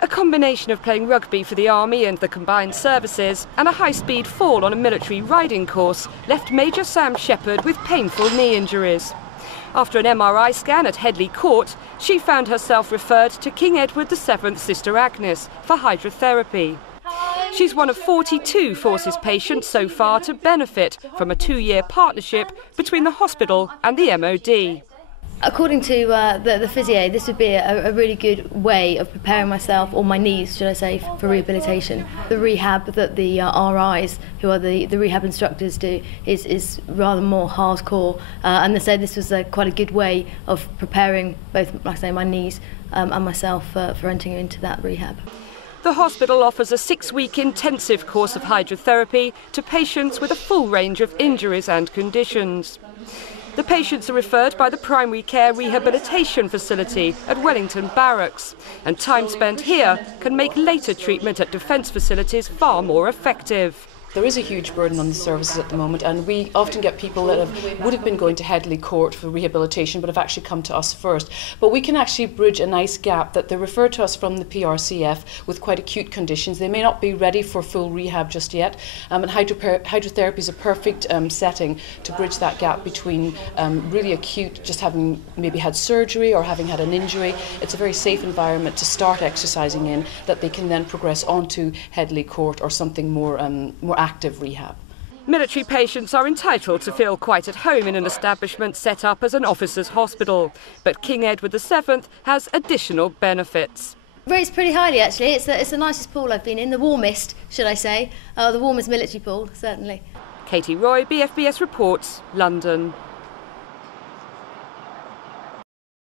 A combination of playing rugby for the Army and the combined services and a high-speed fall on a military riding course left Major Sam Shepherd with painful knee injuries. After an MRI scan at Headley Court, she found herself referred to King Edward VII's Sister Agnes for hydrotherapy. She's one of 42 Forces patients so far to benefit from a 2-year partnership between the hospital and the MOD. According to the physio, this would be a really good way of preparing myself, or my knees, should I say, for rehabilitation. The rehab that the RIs, who are the rehab instructors, do is rather more hardcore, and they say this was quite a good way of preparing both, like I say, my knees and myself for entering into that rehab. The hospital offers a 6-week intensive course of hydrotherapy to patients with a full range of injuries and conditions. The patients are referred by the primary care rehabilitation facility at Wellington Barracks, and time spent here can make later treatment at defence facilities far more effective. There is a huge burden on the services at the moment, and we often get people that would have been going to Headley Court for rehabilitation but have actually come to us first. But we can actually bridge a nice gap that they're referred to us from the PRCF with quite acute conditions. They may not be ready for full rehab just yet, and hydrotherapy is a perfect setting to bridge that gap between really acute, just having maybe had surgery or having had an injury. It's a very safe environment to start exercising in, that they can then progress onto Headley Court or something more active rehab. Military patients are entitled to feel quite at home in an establishment set up as an officers' hospital, but King Edward VII has additional benefits. Rates pretty highly, actually. It's the nicest pool I've been in, the warmest, should I say, the warmest military pool, certainly. Katie Roy, BFBS Reports, London.